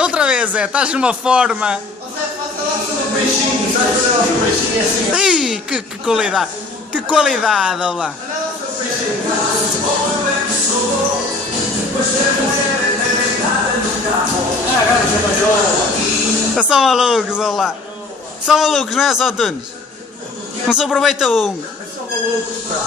Outra vez, estás numa forma. Ih, que qualidade! Que qualidade, olha lá! São malucos, olha lá! São malucos, não é só Tunes? Não se aproveita um!